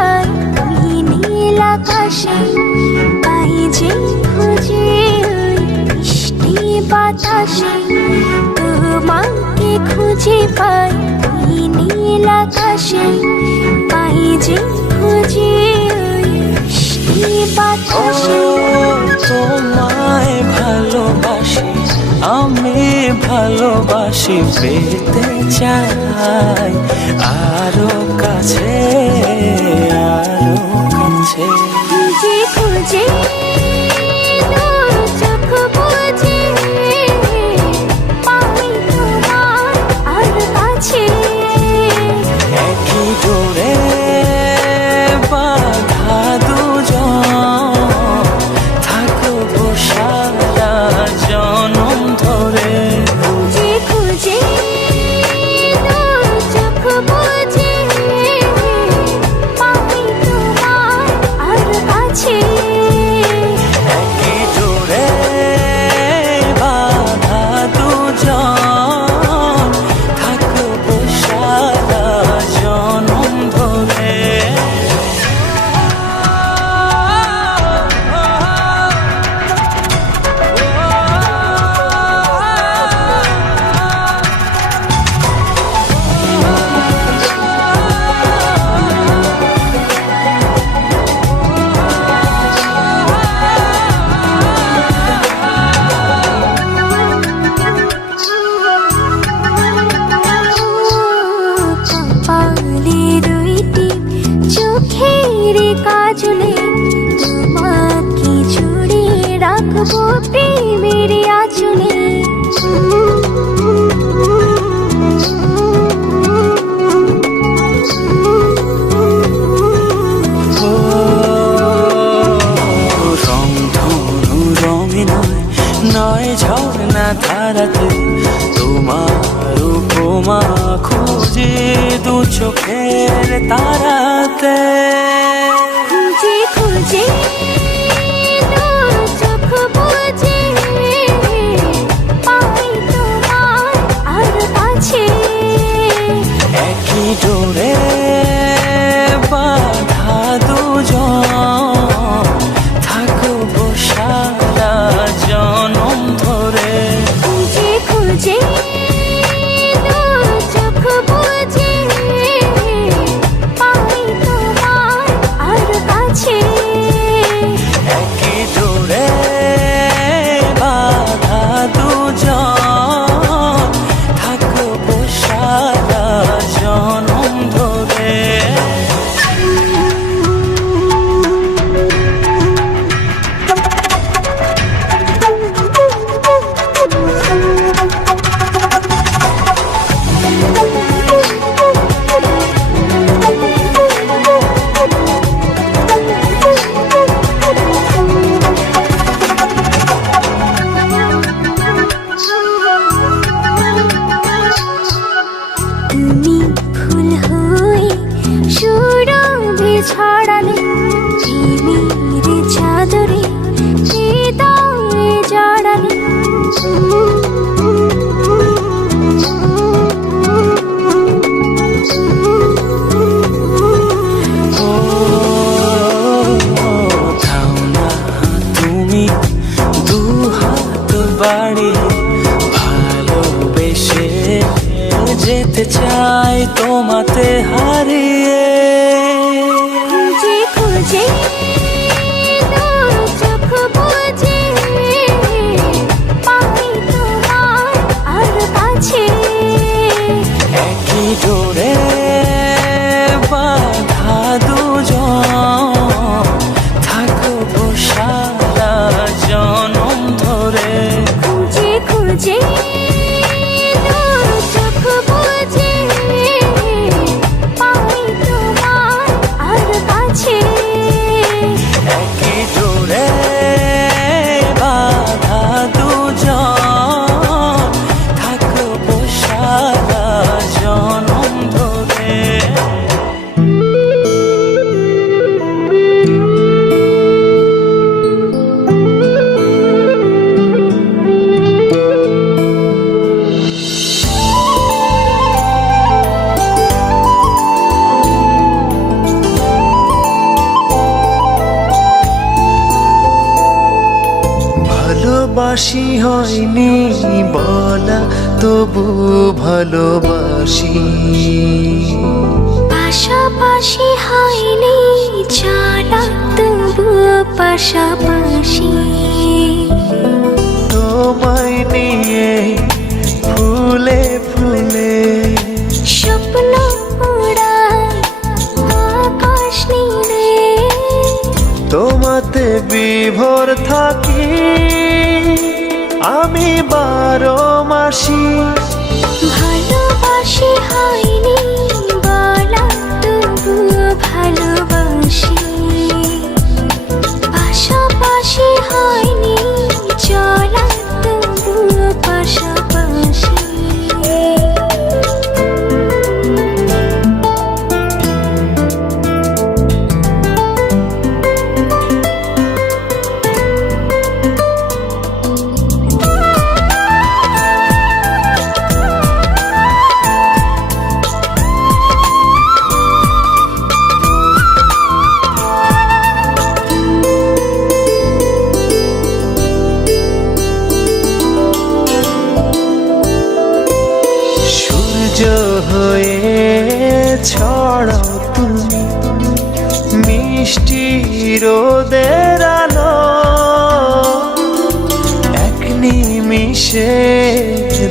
পাই ওই নীল আকাশে, পাই যে খুঁজে ওই মিষ্টি বাতাসে। তোমাকে খুঁজে পাই ওই নীল আকাশে, পাই যে খুঁজে ওই মিষ্টি বাতাসে। তোমায় ভালোবাসি, আমি ভালোবাসি, পেতে চাই আরো কাছে, আরো কাছে। খুঁজে খুঁজে তোর চোখ বুজে, পাই তোমার আর কাছে। একই ডোরে বাঁধা দুজন, থাকবো সারা জনম ধরে। খুঁজে খুঁজে তোর চোখ বুজে, পাই তোমার আর কাছে। একই ডোরে বাঁধা দুজন, থাকবো সারা জনম ধরে। কপালে দুইটি চোখের কাজলে, তোমাকে জুড়ে রাখবো প্রেমের আঁচলে। রং ধনু রঙে নয়, নয় ঝর্ণা ধারাতে, তোমার উপমা খুঁজে দু চোখের তারাতে। খুঁজে খুঁজে তোর চোখ বুজে, পাই তোমার আর কাছে। একই ডোরে বাঁধা দুজন, থাকবো সারা জনম ধরে। খুঁজে খুঁজে তোর চোখ বুজে, পাই পাশাপাশি হয়নি বলা, তবু ভালোবাসি। পাশাপাশি হয়নি চলা, তবু পাশাপাশি। তোমায় নিয়ে ফুলে ফুলে স্বপ্ন উড়ায় আকাশ নীলে, তোমাতে বিভোর থাকি আমি 12 মাসি। ভালোবাসি হয়নি বলা, তবু ভালোবাসি। পাশাপাশি হয়নি চলা, তবু পাশাপাশি। সূর্য হয়ে ছড়াও তুমি মিষ্টি রোদের আলো, এক নিমিষে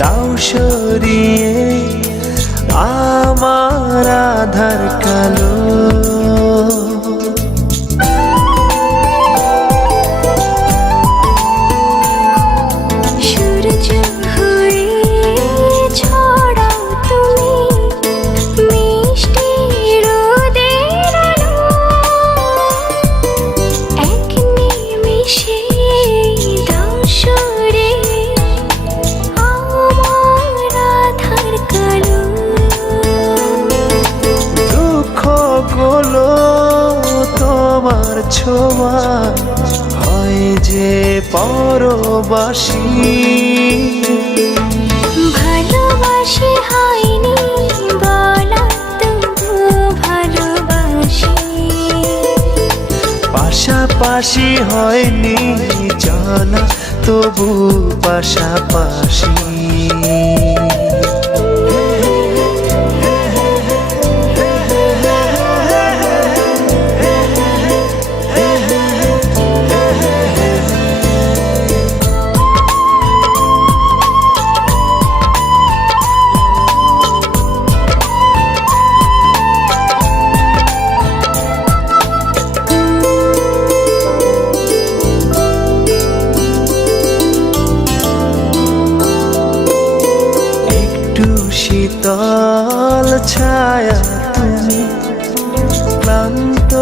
দাও সরিয়ে আমার আধার কালো। সূর্য হয়ে ছড়াও তুমি মিষ্টি রোদের আলো, এক নিমিষে দাও সরিয়ে আমার আধার কালো। দুঃখ গুলো তোমার ছোঁয়া হয় যে পরবাসী। ভালোবাসি হয়নি বলা, তবু ভালোবাসি। পাশাপাশি হয়নি চলা, তবু পাশাপাশি। একটু শীতল ছায়া তুমি ক্লান্ত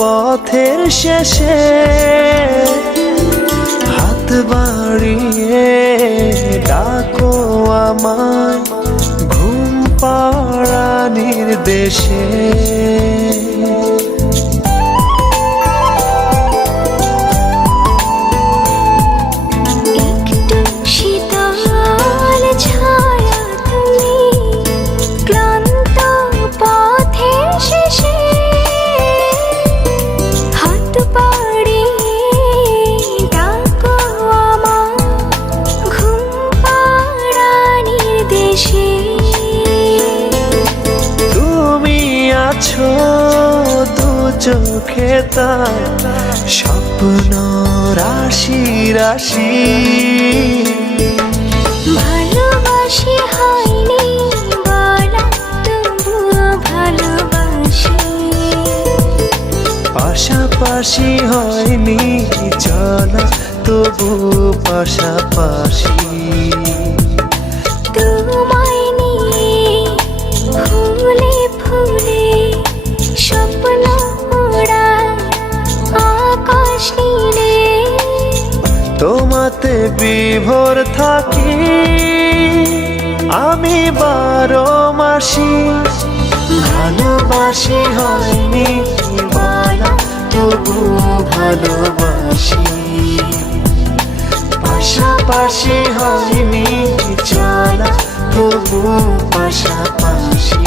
পথের শেষে, হাত বাড়িয়ে ডাকো আমায় ঘুম পাড়ানির দেশে। একটু শীতল ছায়া তুমি ক্লান্ত পথের শেষে, হাত বাড়িয়ে ডাকো আমার ঘুম পাড়ানির দেশে। তুমি আছো দু চোখে তার স্বপ্ন রাশি রাশি। ভালোবাসি হয়নি বলা, তবু ভালোবাসি। পাশাপাশি হয়নি চলা, তবু পাশাপাশি। তোমায় নিয়ে ফুলে ফুলে স্বপ্ন উড়ায় আকাশ নীলে, তোমাতে বিভোর থাকি আমি 12 মাসি। ভালোবাসি হয়নি বলা, তবু ভালোবাসি। পাশাপাশি হয়নি চলা, তবু পাশাপাশি।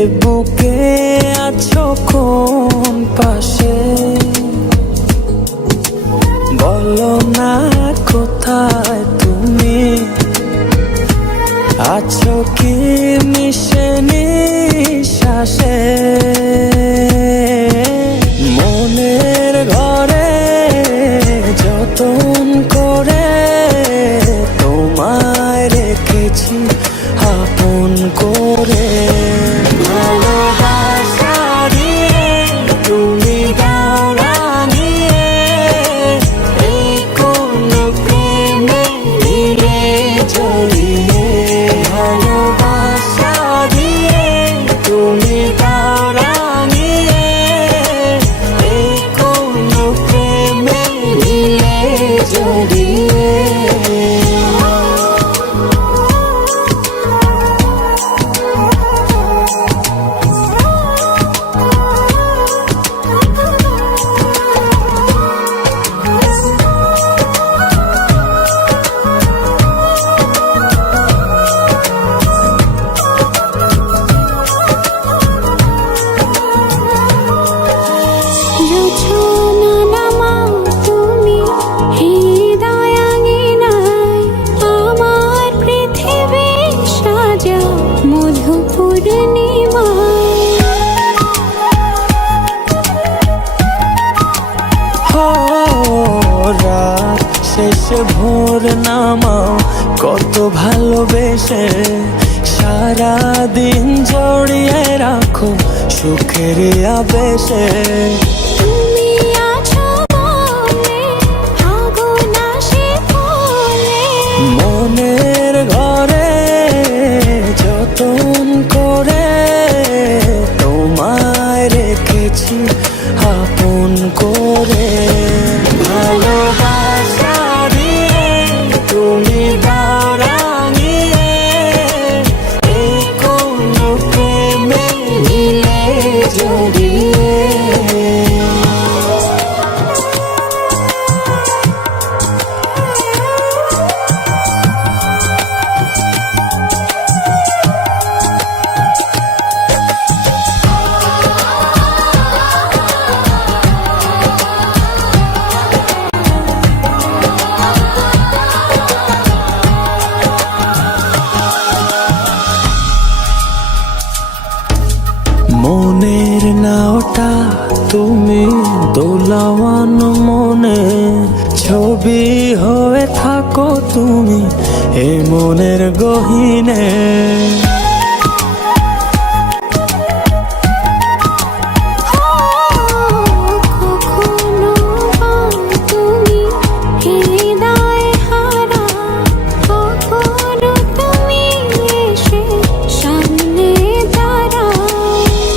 এ বুকে আছো কোন পাশে, বলো না কোথায় তুমি আছো কি মিশে নিঃশ্বাসে। মনের ঘরে যতন করে তোমায় রেখেছি আপন করে। ভালোবাসা দিয়ে তুমি দাও রাঙিয়ে, এই কোন প্রেমে দিলে জড়িয়ে। ভালোবাসা দিয়ে তুমি দাও রাঙিয়ে, এই কোন প্রেমে দিলে জড়িয়ে। জোছনা নামাও তুমি হৃদয় আঙিনায়, আমার পৃথিবী সাজাও মধু পূর্ণিমায়। রাত শেষে ভোর নামাও কত ভালোবেসে, সারাদিন জড়িয়ে রাখো সুখের আবেশে। তুমি আছো বলে আগুন আসে ফুলে, মনের ঘরে যতন করে তোমায় রেখেছি আপন করে। ভালোবাসা দিয়ে তুমি দাও রাঙিয়ে, এই কোন প্রেমে দিলে জড়িয়ে। মনের নাওটা তুমি দোলাওয়ান মনে, ছবি হয়ে থাকো তুমি এ মনের গহীনে। কখনো বা তুমি হৃদয় হারা, কখনো তুমি এসে সামনে দাঁড়াও।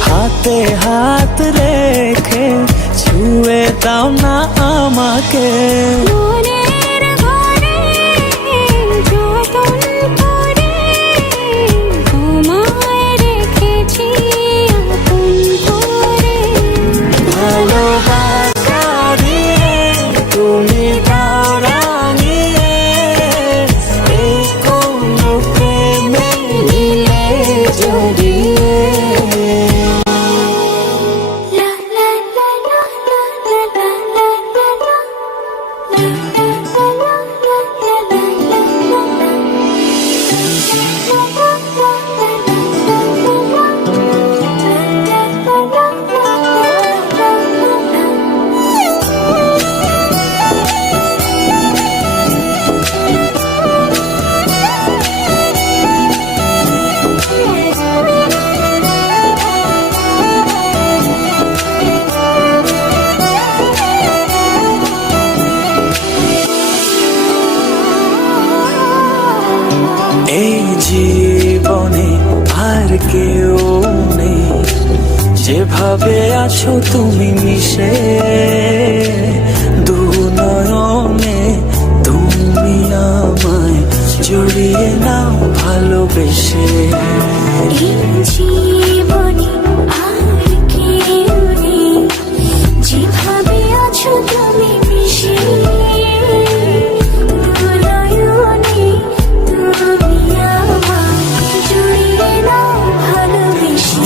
হাতে হাত রেখে ছুঁয়ে দাও না আমাকে, মনের ঘরে যতন করে তোমায় রেখেছি আপন করে। ভালোবাসা দিয়ে তুমি দাও রাঙিয়ে, এই কোন প্রেমে দিলে জড়িয়ে। লা লা লা লা লা লা লা লা লা, লা লা লা লা লা এই জীবনে আর কেউ নেই, যেভাবে আছো তুমি মিশে দু নয়নে। তুমি আমায় জড়িয়ে নাও ভালোবেসে। এই জীবনে আর কেউ নেই, যেভাবে আছো তুমি মিশে দু নয়নে। তুমি আমায় জড়িয়ে নাও ভালোবেসে।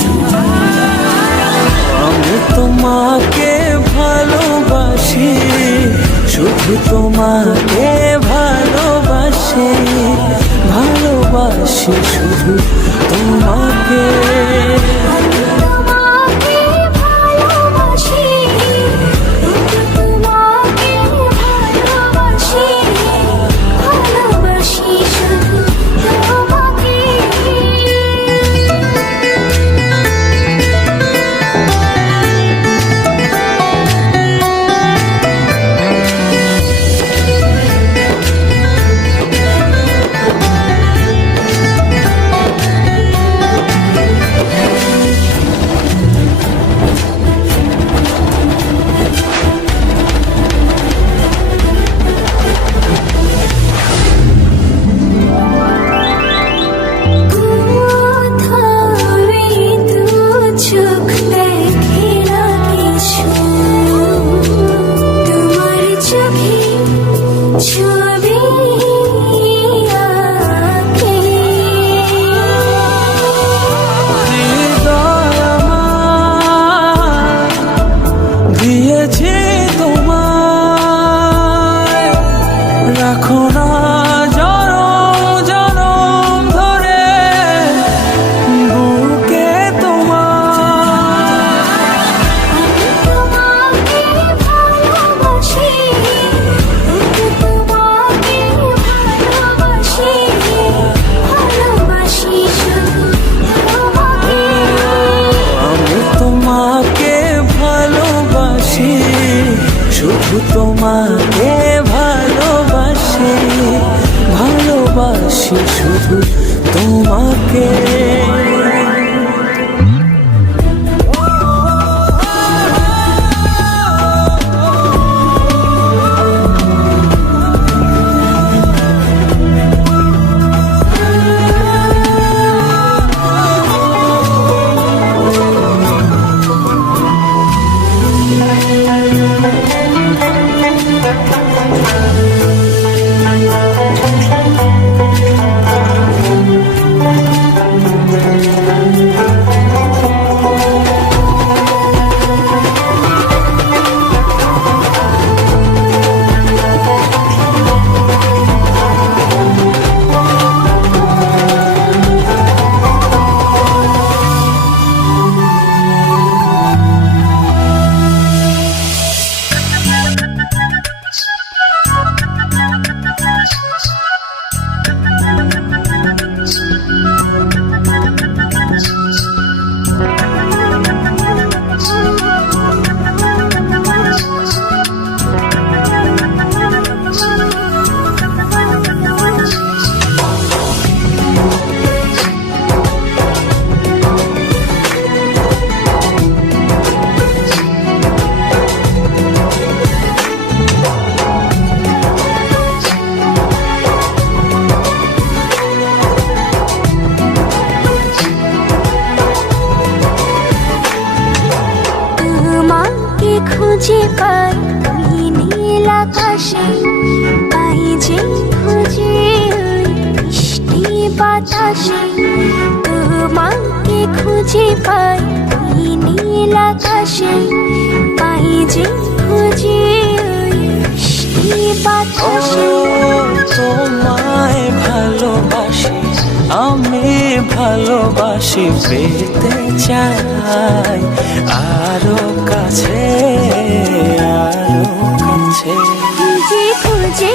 ভালোবাসি শুধু তোমাকে। তোমাকে ভালোবাসি, তোমাকে ভালোবাসি, ভালোবাসি শুধু তোমাকে। ছবি আঁকে হৃদয় আমার দিয়েছি তোমায়, রাখো না জনম জনম ধরে বুকে তোমার। তোমাকে ভালোবাসি, তোমাকে ভালোবাসি, ভালোবাসি শুধু তোমাকে। আমি তোমাকে ভালোবাসি, শুধু তোমাকে ভালোবাসি, ভালোবাসি শুধু তোমাকে। তোমাকে খুঁজে পাই ওই নীল আকাশে, পাই যে খুঁজে ওই মিষ্টি বাতাসে। তোমাকে খুঁজে পাই ওই নীল আকাশে, পাই যে খুঁজে ওই মিষ্টি বাতাসে। তোমায় ভালোবাসি, আমি ভালোবাসি, পেতে চাই আরো কাছে, আরো কাছে। খুঁজে খুঁজে